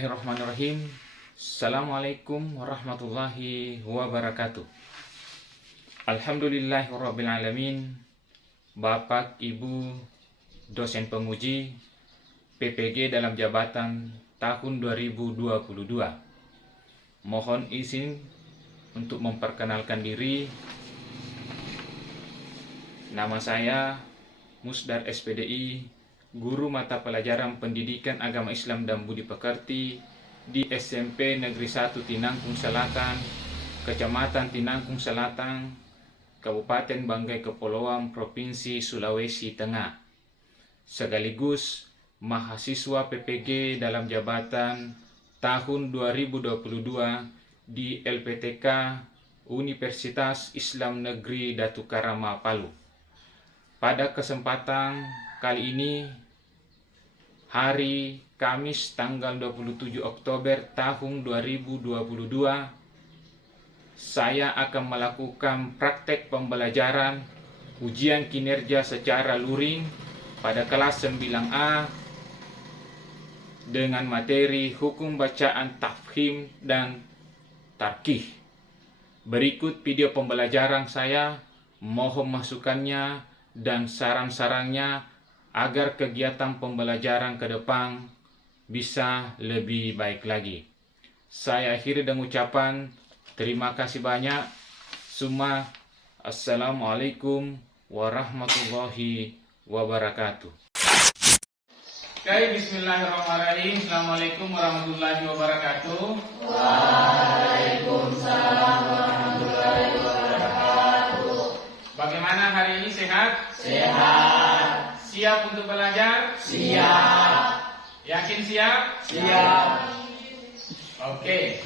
Bismillahirrahmanirrahim. Assalamualaikum warahmatullahi wabarakatuh. Alhamdulillahirrabbilalamin. Bapak, Ibu, dosen penguji PPG dalam jabatan tahun 2022. Mohon izin untuk memperkenalkan diri. Nama saya Musdar SPDI, Guru Mata Pelajaran Pendidikan Agama Islam dan Budi Pekerti di SMP Negeri 1 Tinangkung Selatan, Kecamatan Tinangkung Selatan, Kabupaten Banggai Kepulauan, Provinsi Sulawesi Tengah. Sekaligus mahasiswa PPG dalam jabatan tahun 2022 di LPTK Universitas Islam Negeri Datu Karama Palu. Pada kesempatan kali ini, hari Kamis tanggal 27 Oktober tahun 2022, saya akan melakukan praktek pembelajaran ujian kinerja secara luring pada kelas 9A dengan materi hukum bacaan, tafhim, dan tarkih. Berikut video pembelajaran saya, mohon masukannya dan saran-sarannya agar kegiatan pembelajaran ke depan bisa lebih baik lagi. Saya akhiri dengan ucapan terima kasih banyak. Summa assalamualaikum warahmatullahi wabarakatuh. Oke, bismillahirrahmanirrahim. Assalamualaikum warahmatullahi wabarakatuh. Waalaikumsalam warahmatullahi wabarakatuh. Bagaimana hari ini, sehat? Sehat. Siap untuk belajar? Siap. Yakin siap? Siap. Oke.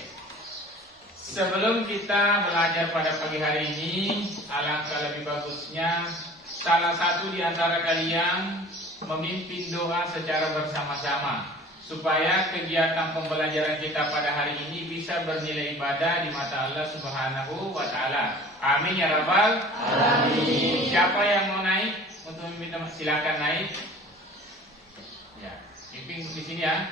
Sebelum kita belajar pada pagi hari ini, alangkah lebih bagusnya salah satu di antara kalian memimpin doa secara bersama-sama supaya kegiatan pembelajaran kita pada hari ini bisa bernilai ibadah di mata Allah Subhanahu wa taala. Amin ya rabbal alamin. Siapa yang mau naik untuk meminta, silakan naik. Ya, pimpin di sini ya.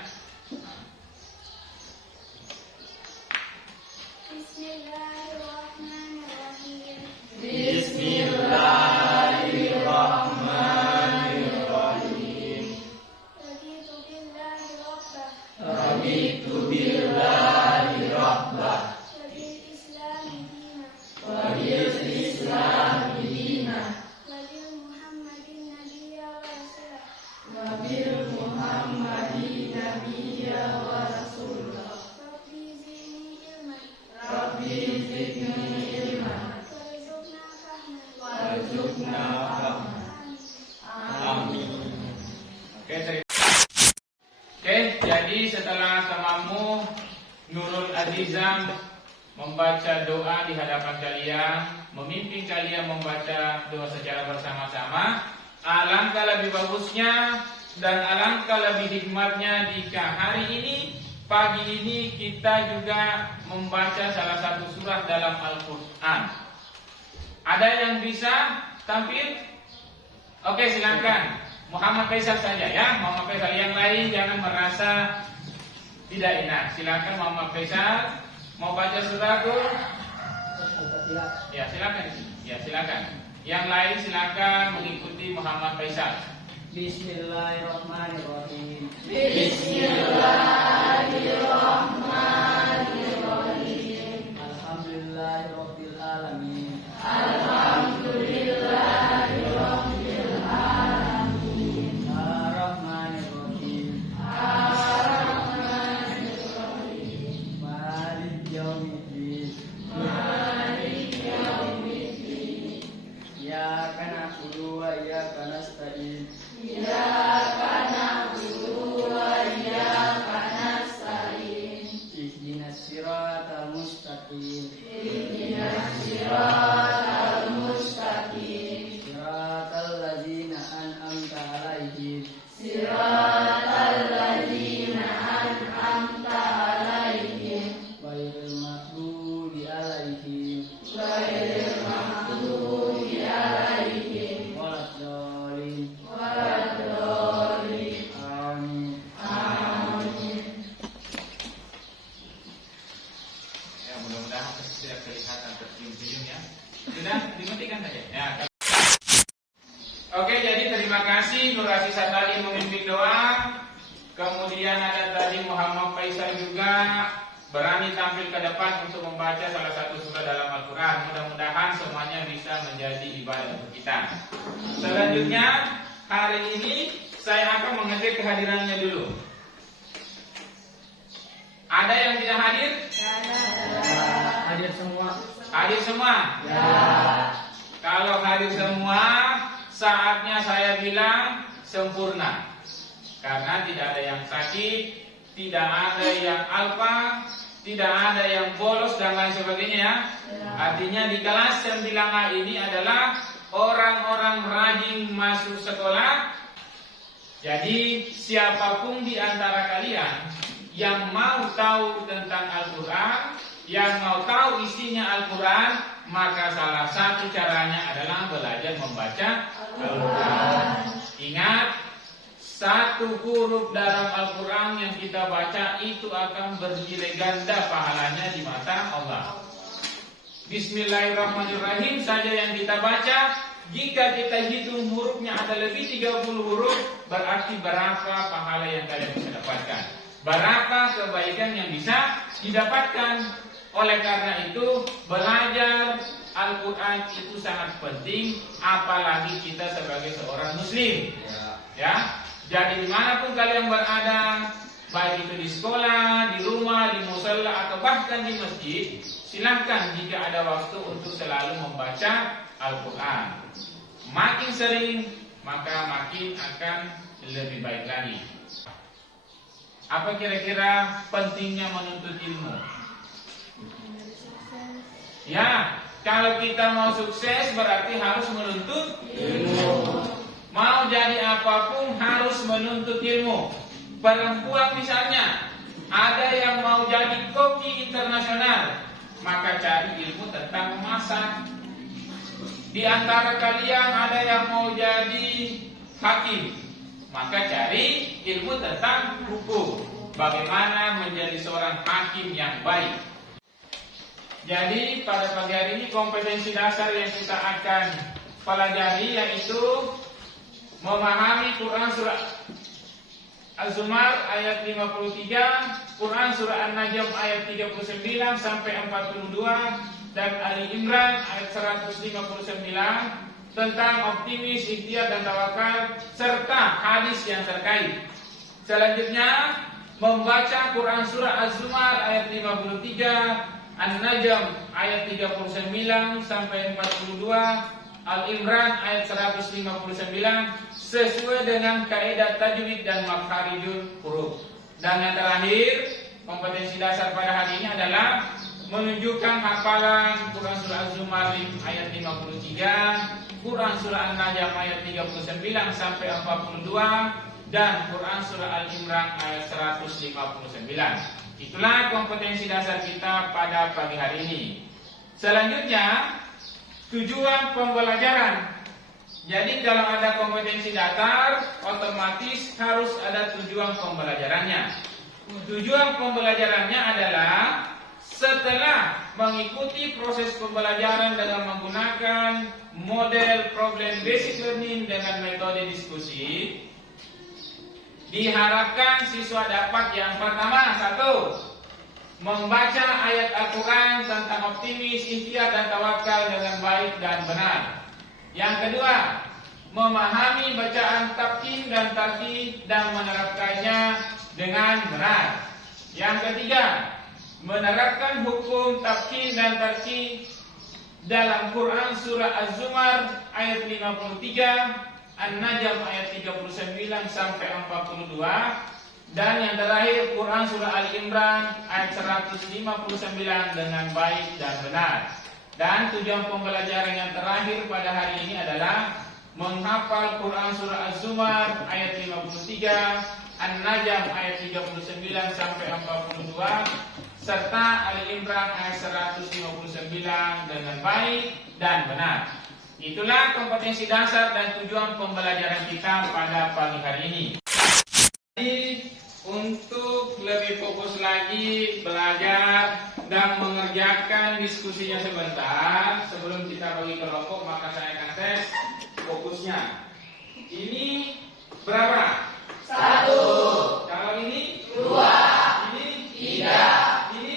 Bismillahirrahmanirrahim. Bismillahirrahmanirrahim. Raditu billahi rabbah. Raditu billahi rabbah. Wabil islami dina. Wabil islami dinah. Wabil muhammadin nabiyya wa rasulah. Wabil muhammadin nabiyya wa rasulah. Rabbi zidni ilman. Rabbi zidni ilman. Warzuqna fahman. Warzuqna fahman. Amin. Oke, jadi setelah temamu Nurul Azizam membaca doa di hadapan kalian, memimpin kalian membaca doa secara bersama-sama, alangkah lebih bagusnya dan alangkah lebih hikmatnya jika hari ini, pagi ini kita juga membaca salah satu surah dalam Al-Quran. Ada yang bisa tampil? Oke, silakan. Muhammad Faisal saja ya. Muhammad Faisal, yang lain jangan merasa tidak enak. Silakan Muhammad Faisal. Mau baca surah itu? Ya, silakan. Ya, silakan. Yang lain silakan mengikuti Muhammad Faisal. Bismillahirrahmanirrahim. Bismillahirrahmanirrahim. Alhamdulillahirabbil alamin. Alhamdulillahirabbil alamin. Ar-Rahmanirrahim. Ar-Rahmanirrahim. Maliki yaumiddin. Maliki yaumiddin. Iyyaka na'budu wa iyyaka nasta'in. Iyyaka na'budu wa iyyaka nasta'in. Ihdinas siratal mustaqim. Ihdinas siratal mustaqim. Siratal ladzina an'amta 'alaihim. Siratal ladzina an'amta 'alaihim. Ghairil maghdubi 'alaihim Ghairil maghdubi 'alaihim waladdallin. waladdallin. Amin. Amin. Ya, mudah-mudahan tidak kelihatan tersenyum-senyum ya. Sudah dimatikan saja. Ya. Oke, jadi terima kasih Nur Asisa tadi memimpin doa. Kemudian ada tadi Muhammad Faisal juga berani tampil ke depan untuk membaca salah satu surah dalam Al-Quran. Mudah-mudahan semuanya bisa menjadi ibadah untuk kita. Selanjutnya, hari ini saya akan mengecek kehadirannya dulu. Ada yang tidak hadir? Hadir semua. Hadir semua? Ya. Kalau hadir semua, saatnya saya bilang sempurna. Karena tidak ada yang sakit, tidak ada yang alpa, tidak ada yang bolos dan lain sebagainya ya. Artinya di kelas 9A ini adalah orang-orang rajin masuk sekolah. Jadi siapapun di antara kalian yang mau tahu tentang Al-Quran, yang mau tahu isinya Al-Quran, maka salah satu caranya adalah belajar membaca Al-Quran. Ingat, satu huruf dalam Al-Quran yang kita baca itu akan bernilai ganda pahalanya di mata Allah. Bismillahirrahmanirrahim saja yang kita baca, jika kita hitung hurufnya ada lebih 30 huruf, berarti berapa pahala yang kalian bisa dapatkan, berapa kebaikan yang bisa didapatkan. Oleh karena itu, belajar Al-Quran itu sangat penting, apalagi kita sebagai seorang muslim. Ya, jadi dimanapun kalian berada, baik itu di sekolah, di rumah, di musala, atau bahkan di masjid, silahkan jika ada waktu untuk selalu membaca Al-Quran. Makin sering, maka makin akan lebih baik lagi. Apa kira-kira pentingnya menuntut ilmu? Ya, kalau kita mau sukses berarti harus menuntut ilmu. Mau jadi apapun harus menuntut ilmu. Perempuan misalnya, ada yang mau jadi koki internasional, maka cari ilmu tentang memasak. Di antara kalian ada yang mau jadi hakim, maka cari ilmu tentang hukum. Bagaimana menjadi seorang hakim yang baik. Jadi pada pagi hari ini kompetensi dasar yang kita akan pelajari yaitu memahami Quran surah Az-Zumar ayat 53, Quran surah An-Najm ayat 39 sampai 42, dan Ali Imran ayat 159 tentang optimis, ikhtiar dan tawakal serta hadis yang terkait. Selanjutnya membaca Quran surah Az-Zumar ayat 53, An-Najm ayat 39 sampai 42, Al-Imran ayat 159 sesuai dengan kaidah tajwid dan makharijul huruf. Dan yang terakhir, kompetensi dasar pada hari ini adalah menunjukkan hafalan Quran surah Az-Zumar ayat 53, Quran surah An-Najm ayat 39 sampai 42, dan Quran surah Al-Imran ayat 159. Itulah kompetensi dasar kita pada pagi hari ini. Selanjutnya, tujuan pembelajaran. Jadi kalau ada kompetensi dasar, otomatis harus ada tujuan pembelajarannya. Tujuan pembelajarannya adalah setelah mengikuti proses pembelajaran dengan menggunakan model problem basic learning dengan metode diskusi, diharapkan siswa dapat yang pertama, satu, membaca ayat Al-Quran tentang optimis, ikhtiar dan tawakal dengan baik dan benar. Yang kedua, memahami bacaan talqin dan tartib dan menerapkannya dengan benar. Yang ketiga, menerapkan hukum talqin dan tartib dalam Quran surah Az-Zumar ayat 53, An-Najm ayat 39 sampai 42, dan yang terakhir Quran surah Al-Imran ayat 159 dengan baik dan benar. Dan tujuan pembelajaran yang terakhir pada hari ini adalah menghafal Quran surah Az-Zumar ayat 53, An-Najm ayat 39 sampai 42, serta Al-Imran ayat 159 dengan baik dan benar. Itulah kompetensi dasar dan tujuan pembelajaran kita pada pagi hari ini. Jadi untuk lebih fokus lagi belajar sedang mengerjakan diskusinya sebentar. Sebelum kita bagi kelompok, maka saya akan tes fokusnya. Ini berapa? 1. Kalau ini 2. Ini 3. Ini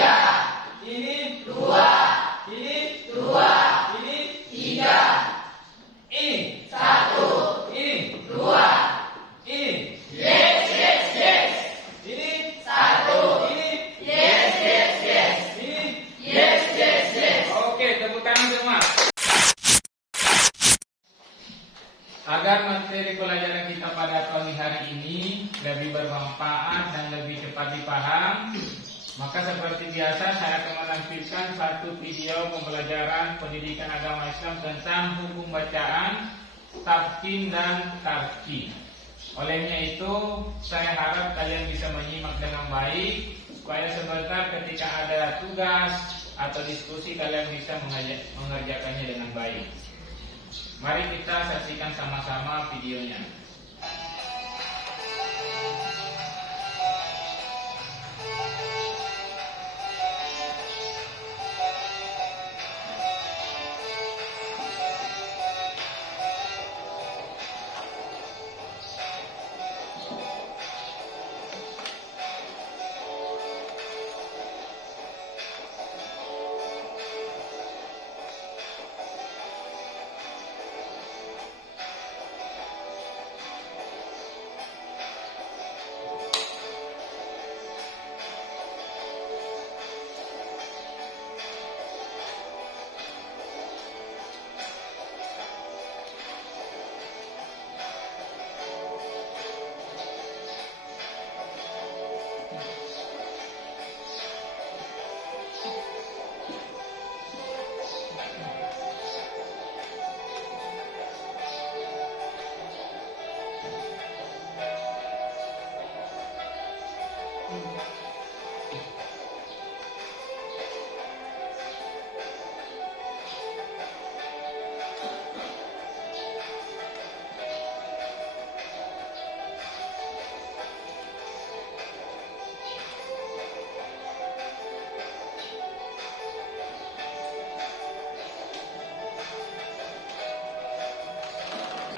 3. Ini 2. Ini 2. Ini 3. Ini 1. Ini 2. Ini yes. Ini 1. Ini yes. Ini yes. Oke, tepuk tangan semua. Agar materi pelajaran kita pada pagi hari ini lebih bermanfaat dan lebih cepat dipaham, maka seperti biasa saya akan menampilkan satu video pembelajaran pendidikan agama Islam tentang hukum bacaan, tafkin dan tarki. Olehnya itu, saya harap kalian bisa menyimak dengan baik supaya sebentar ketika ada tugas atau diskusi kalian bisa mengerjakannya dengan baik. Mari kita saksikan sama-sama videonya.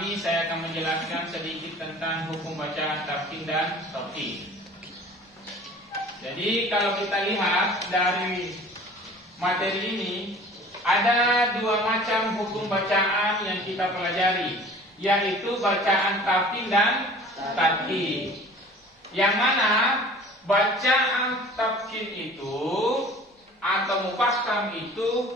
Ini saya akan menjelaskan sedikit tentang hukum bacaan, tafkin dan tarki. Jadi kalau kita lihat dari materi ini, ada dua macam hukum bacaan yang kita pelajari, yaitu bacaan tafkin dan tarki. Yang mana bacaan tafkin itu atau mufakham itu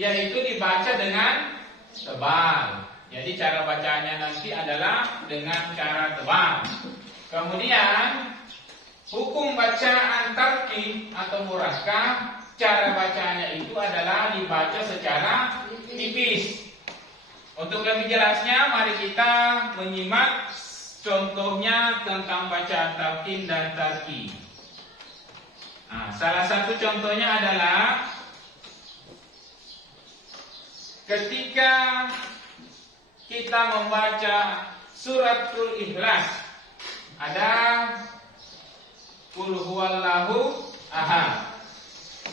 yaitu dibaca dengan tebal. Jadi cara bacanya nanti adalah dengan cara tebal. Kemudian hukum bacaan tarki atau murakkab, cara bacanya itu adalah dibaca secara tipis. Untuk lebih jelasnya, mari kita menyimak contohnya tentang bacaan tafkin dan tarki. Nah, salah satu contohnya adalah ketika kita membaca suratul Ikhlas, ada qul huwallahu ahad.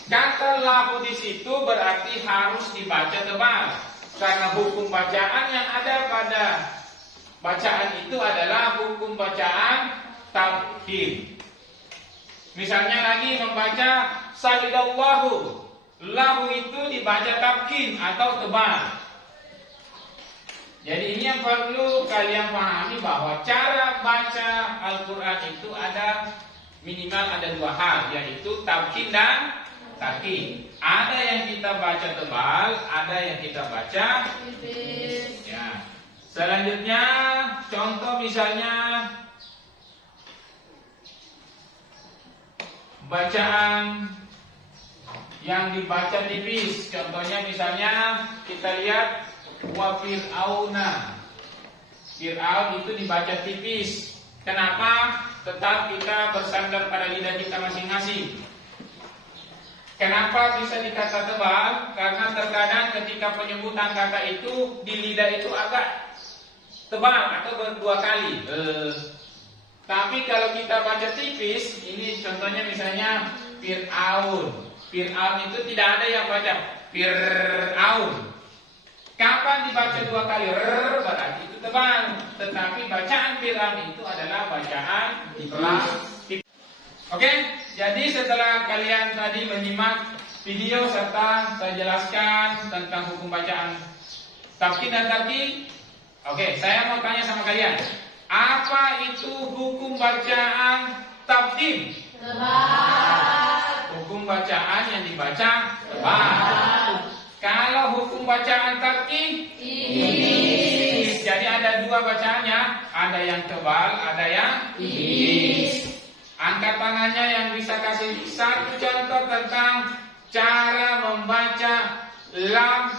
Kata lahu di situ berarti harus dibaca tebal, karena hukum bacaan yang ada pada bacaan itu adalah hukum bacaan tafkhim. Misalnya lagi membaca samidallahu, lahu itu dibaca tafkhim atau tebal. Jadi ini yang perlu kalian pahami, bahwa cara baca Al-Quran itu ada minimal ada dua hal, yaitu tafkhim dan tarki. Ada yang kita baca tebal, ada yang kita baca tipis. Ya. Selanjutnya contoh misalnya bacaan yang dibaca tipis. Contohnya misalnya kita lihat wa fir'auna. Fir'aun itu dibaca tipis. Kenapa? Tetap kita bersandar pada lidah kita masing-masing. Kenapa bisa dikata tebal? Karena terkadang ketika penyebutan kata itu di lidah itu agak tebal atau berdua kali. Tapi kalau kita baca tipis, ini contohnya misalnya Fir'aun. Fir'aun itu tidak ada yang baca Fir'aun. Kapan dibaca 2 kali berarti itu tebal. Tetapi bacaan Fir'aun itu adalah bacaan tipis. Oke, jadi setelah kalian tadi menyimak video serta saya jelaskan tentang hukum bacaan tafkhim dan tarqiq. Oke, saya mau tanya sama kalian. Apa itu hukum bacaan tafkhim? Hukum bacaan yang dibaca tebal. Kalau hukum bacaan tarqiq tipis. Jadi ada 2 bacaannya, ada yang tebal, ada yang tipis. Angkat tangannya yang bisa kasih satu contoh tentang cara membaca lam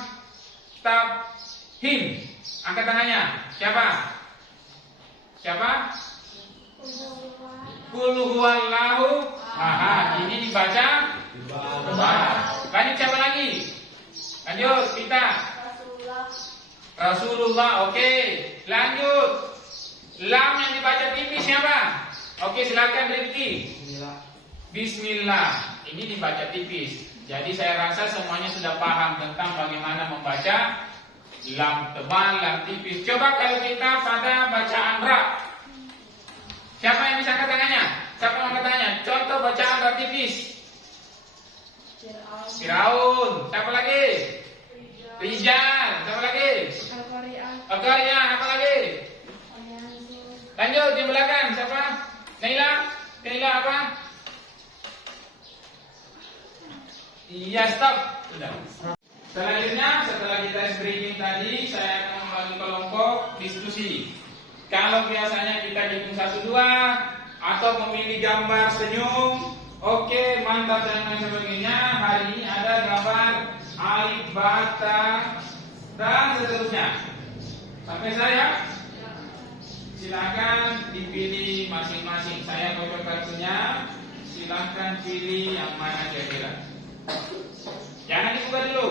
tafkhim. Angkat tangannya. Siapa? Siapa? Qul huwallahu ahad. Ini dibaca tebal. Lanjut siapa lagi? Lanjut kita. Rasulullah. Oke. Lanjut. Lam yang dibaca tipis siapa? Oke, silakan Rifki. Bismillah. Ini dibaca tipis. Jadi saya rasa semuanya sudah paham tentang bagaimana membaca lam tebal, lam tipis. Coba kalau kita pada bacaan ra. Siapa yang bisa angkat tangannya? Siapa yang angkat tangannya? Contoh bacaan ra tipis. Firaun. Siapa lagi? Rijal. Siapa lagi? Al-Qaryah. Apa lagi? Lanjut di belakang. Siapa? Naila. Naila apa? Iya, stop. Sudah. Selanjutnya, setelah kita screening tadi, saya akan membagi kelompok diskusi. Kalau biasanya kita hitung 1, 2 atau memilih gambar senyum, oke, mantap dan lain sebagainya. Hari ini ada gambar alif, bata, dan seterusnya. Sampai saya? Silakan dipilih masing-masing. Saya bocor kartunya. Silakan pilih yang mana kira-kira. Jangan dibuka dulu.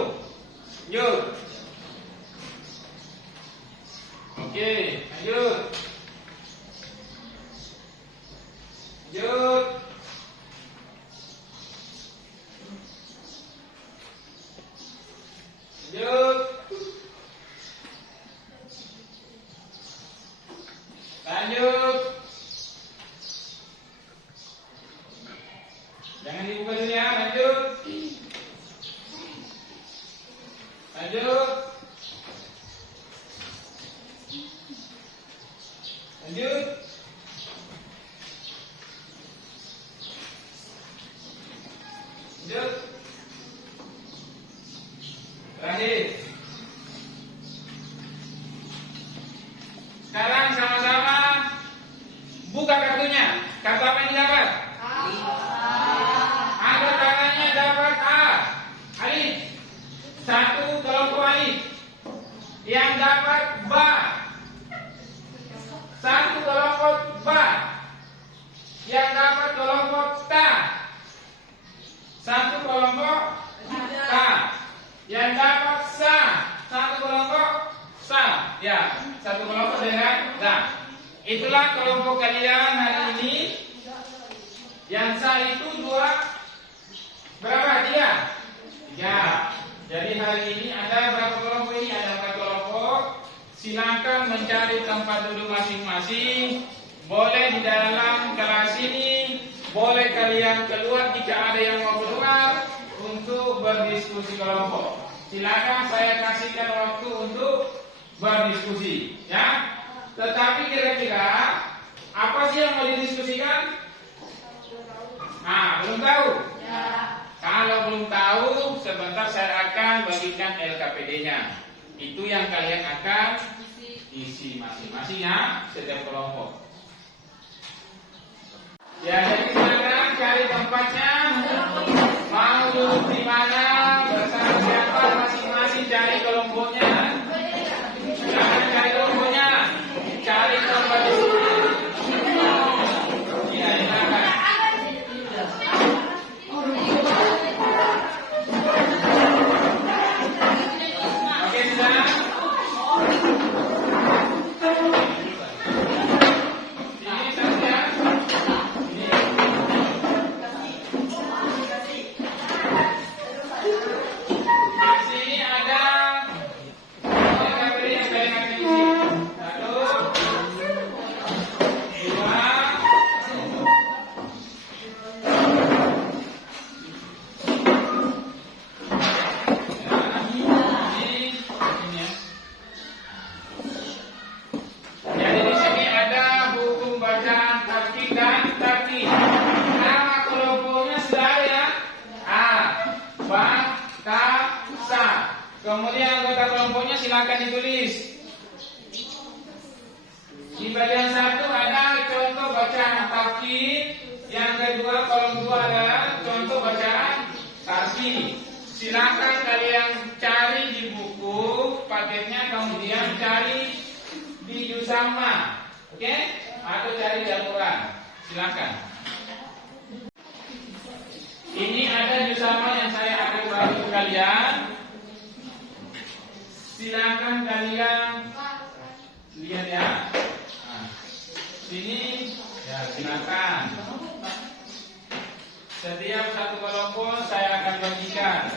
Lanjut. Oke, lanjut. Lanjut. Lanjut. Lanjut. Jangan dibuka dulu ya. Lanjut. Lanjut. Lanjut. Lanjut. Terakhir. Sekarang sama-sama buka kartunya. Kartu apa yang didapat? Ada tangannya dapat A. Alif. 1 kelompok alif. Yang dapat ba. 1 kelompok ba. Yang dapat kelompok ta. 1 kelompok ta. Yang dapat sa. 1 kelompok sa. Ya, 1 kelompok dengan da. Itulah kelompok kalian hari ini. Yang sa itu 2. Berapa? 3. Jadi hari ini ada berapa kelompok ini? Ada 4 kelompok. Silakan mencari tempat duduk masing-masing. Boleh di dalam kelas ini. Boleh kalian keluar jika ada yang mau keluar untuk berdiskusi kelompok. Silakan saya kasihkan waktu untuk berdiskusi, ya. Tetapi kira-kira apa sih yang mau didiskusikan? Nah, belum tahu. Kalau belum tahu, sebentar saya akan bagikan LKPD-nya. Itu yang kalian akan isi masing-masing ya, setiap kelompok. Ya, jadi silakan cari tempatnya. Mau duduk di mana, bersama siapa, masing-masing cari kelompoknya. Silakan cari kelompoknya, cari tempat di sini. Ya, silakan. Oke, sudah. Ini saja. Ini. Kemudian anggota kelompoknya silakan ditulis. Di bagian satu ada contoh bacaan tarkib, yang kedua kolom 2 ada contoh bacaan tarkib. Silakan kalian cari di buku paketnya, kemudian cari di Yusama, oke? Atau cari di Al-Quran. Silakan. Ini ada Yusama yang saya akan bagi ke kalian. Silakan kalian lihat ya. Nah, sini ya silakan. Setiap satu kelompok saya akan bagikan.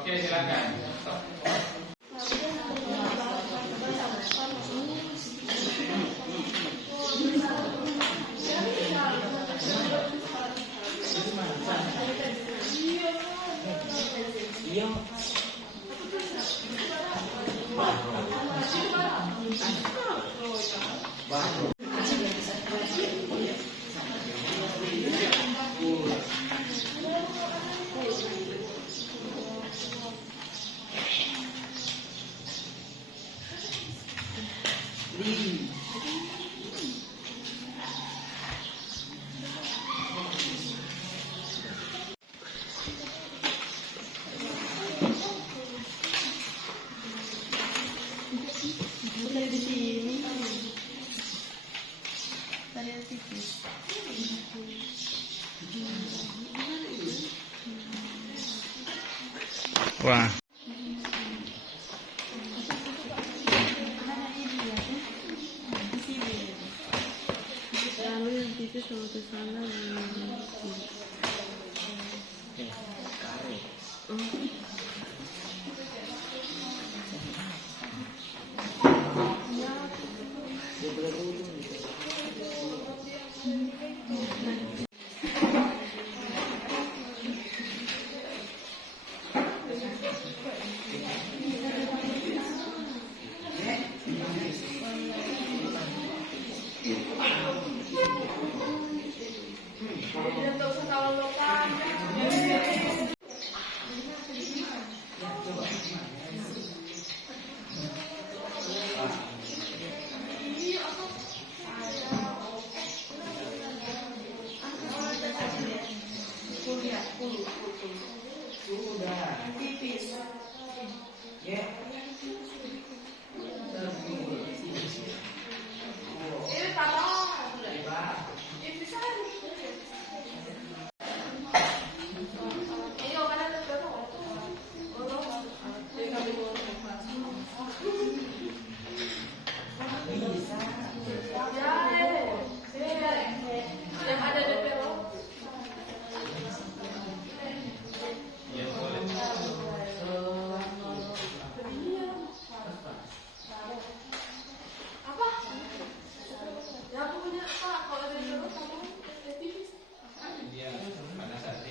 Oke, silakan. Wah.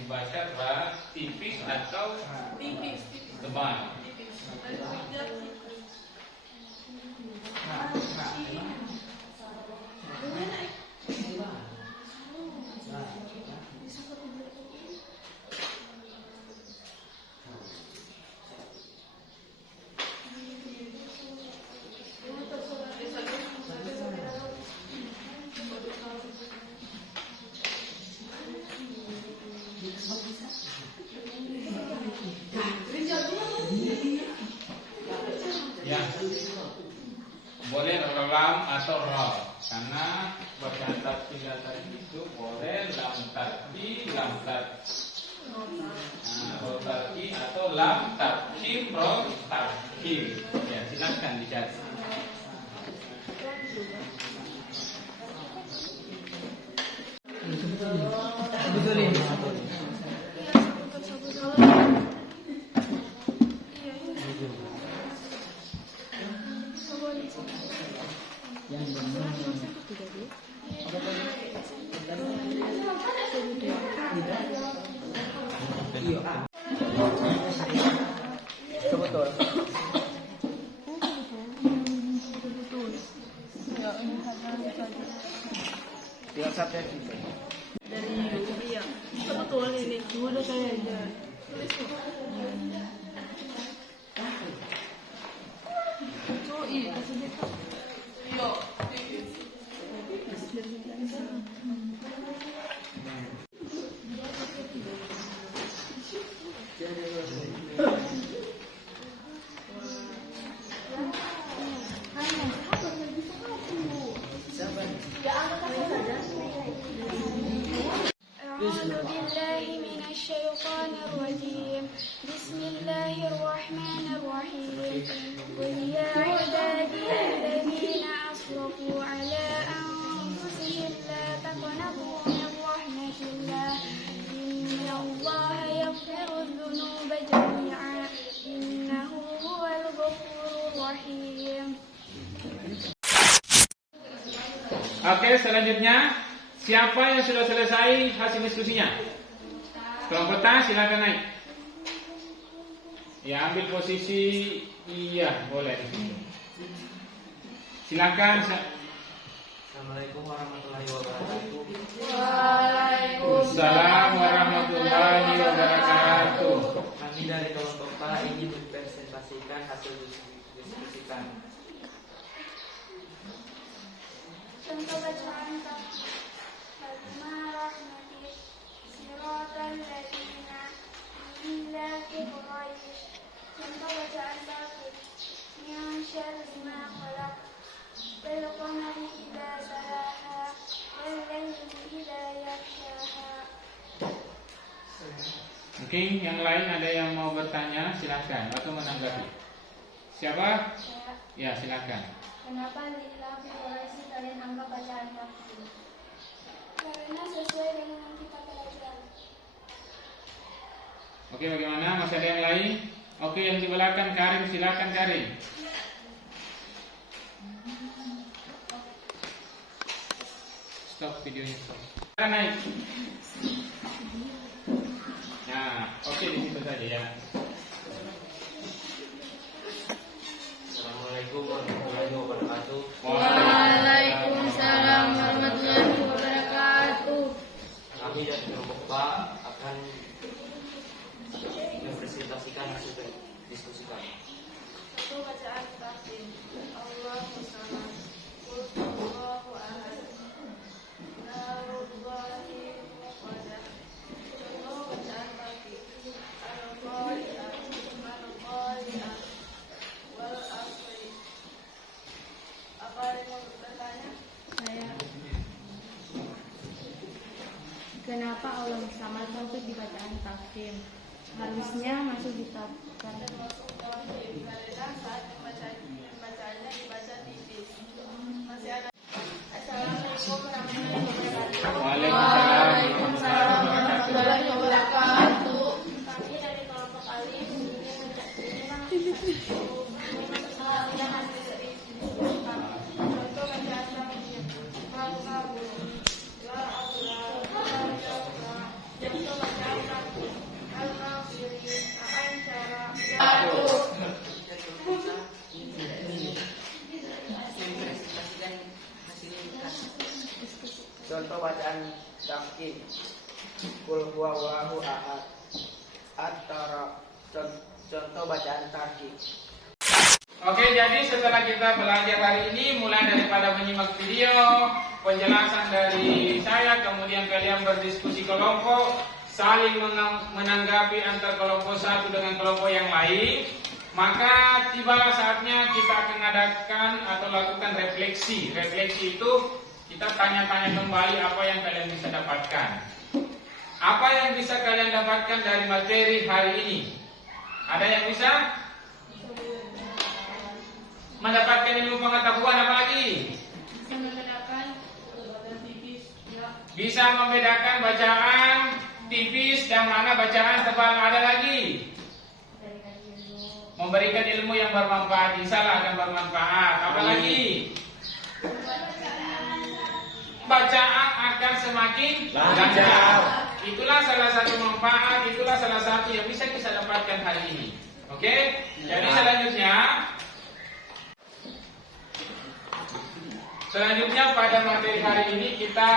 Baca tipis atau tebal. Ya, boleh lam atau ra, karena bacaan tarkib tadi itu boleh lam tarkib, lam tarkib, ro tarkib atau lam tarkib, ro tarkib. Ya, silakan dicatat. Dari betul ini. Udah saya aja. Tulis kok. Oh iya, kasih dia. Yuk. أعوذ بالله من الشيطان الرجيم بسم الله الرحمن الرحيم قل يا عبادي الذين أسرفوا على أنفسهم لا تقنطوا من رحمة الله إن الله يغفر الذنوب جميعا إنه هو الغفور الرحيم. Oke, selanjutnya siapa yang sudah selesai hasil diskusinya? Kelompok tas silakan naik. Ya, ambil posisi iya, boleh di sini. Silakan. Assalamualaikum warahmatullahi wabarakatuh. Waalaikumsalam warahmatullahi wabarakatuh. Kami dari kelompok PA ingin mempresentasikan hasil diskusi kami. Contoh bacaan Al-Rahmati Siratal Ladina Illa Quraish. Contoh bacaan Tauhid Min syarri ma khalaq wal qamari idza talaha wal layli idza yaghshaha. Mungkin yang lain ada yang mau bertanya, silakan atau menanggapi. Siapa? Saya. Ya, silakan. Kenapa lillah Quraisy kalian anggap bacaan takbir? Karena sesuai dengan yang kita pelajari. Oke, bagaimana? Masih ada yang lain? Oke, yang di belakang Karim, silakan Karim. Stop videonya, stop. Silakan naik. Nah, oke di situ saja ya. Assalamualaikum warahmatullahi wabarakatuh. Waalaikumsalam warahmatullahi wabarakatuh. Kami dari kelompok PA akan mempresentasikan hasil diskusi kami. Itu bacaan takbir. Allahu samad. Qul huwallahu ahad. Narullahi muqaddas. Contoh bacaan takbir. Al-Qari'ah. Al-Qari'ah. Wal asri. Apa ada yang mau bertanya? Saya. Kenapa Allah Samad masuk di bacaan takdim? Harusnya masuk di tafsir. Karena saat pembacaannya dibaca tipis. Masih ada. Assalamualaikum warahmatullahi wabarakatuh. Waalaikumsalam warahmatullahi wabarakatuh. Kami dari kelompok alif memang kesalahan dari contoh bacaan takbir. Al-Kabur. La Allah. Contoh bacaan takbir. Al-Kafirin. Al-Ansyara. Contoh bacaan tafsir Qul huwallahu ahad. At-Tara. Contoh bacaan tafsir. Oke, jadi setelah kita belajar hari ini, mulai daripada menyimak video, penjelasan dari saya, kemudian kalian berdiskusi kelompok, saling menanggapi antar kelompok satu dengan kelompok yang lain, maka tibalah saatnya kita akan adakan atau lakukan refleksi. Refleksi itu kita tanya-tanya kembali apa yang kalian bisa dapatkan. Apa yang bisa kalian dapatkan dari materi hari ini? Ada yang bisa mendapatkan ilmu pengetahuan apa lagi? Bisa membedakan bacaan tipis dan mana bacaan tebal. Ada lagi? Memberikan ilmu yang bermanfaat, insyaallah akan bermanfaat. Apa lagi? Bacaan akan semakin lancar. Itulah salah satu manfaat, itulah salah satu yang bisa kita dapatkan hari ini. Oke? Jadi selanjutnya pada materi hari ini kita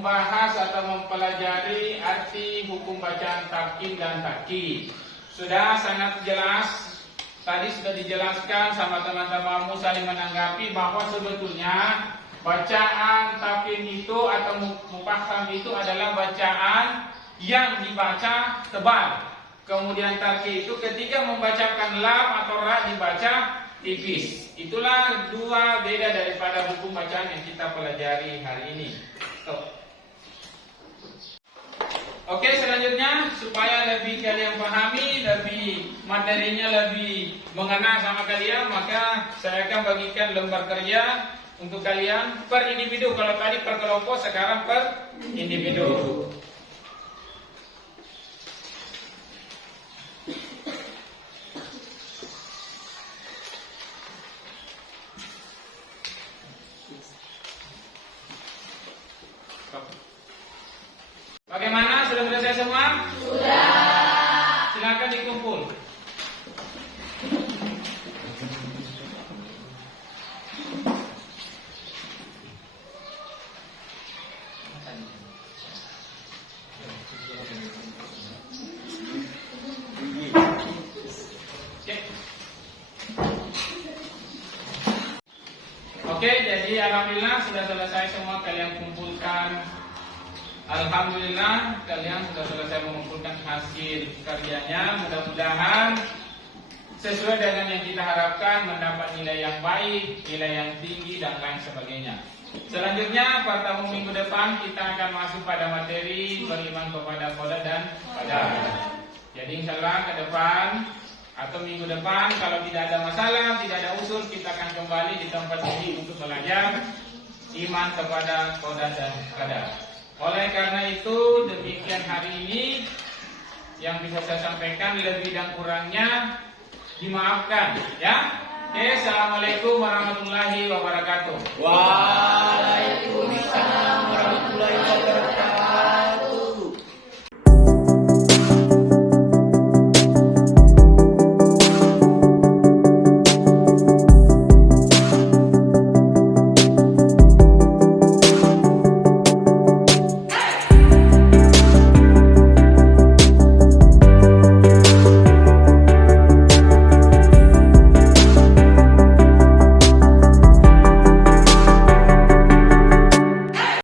membahas atau mempelajari arti hukum bacaan tafkim dan takkik. Sudah sangat jelas, tadi sudah dijelaskan sama teman-temanmu saling menanggapi bahwa sebetulnya bacaan tafkim itu atau mufakham itu adalah bacaan yang dibaca tebal. Kemudian takkik itu ketika membacakan lam atau ra dibaca tipis. Itulah dua beda daripada hukum bacaan yang kita pelajari hari ini. Oke, selanjutnya supaya lebih kalian pahami, lebih materinya lebih mengena sama kalian, maka saya akan bagikan lembar kerja untuk kalian per individu. Kalau tadi per kelompok, sekarang per individu. Bagaimana? Sudah selesai semua? Sudah. Silakan dikumpul. Oke, jadi alhamdulillah sudah selesai semua kalian kumpulkan. Alhamdulillah kalian sudah selesai mengumpulkan hasil karyanya. Mudah-mudahan sesuai dengan yang kita harapkan, mendapat nilai yang baik, nilai yang tinggi dan lain sebagainya. Selanjutnya pertemuan minggu depan kita akan masuk pada materi beriman kepada qada dan qadar. Jadi insyaallah ke depan atau minggu depan kalau tidak ada masalah, tidak ada usul, kita akan kembali di tempat ini untuk belajar iman kepada qada dan qadar. Oleh karena itu, demikian hari ini yang bisa saya sampaikan, lebih dan kurangnya dimaafkan ya. Assalamualaikum warahmatullahi wabarakatuh. Waalaikumsalam.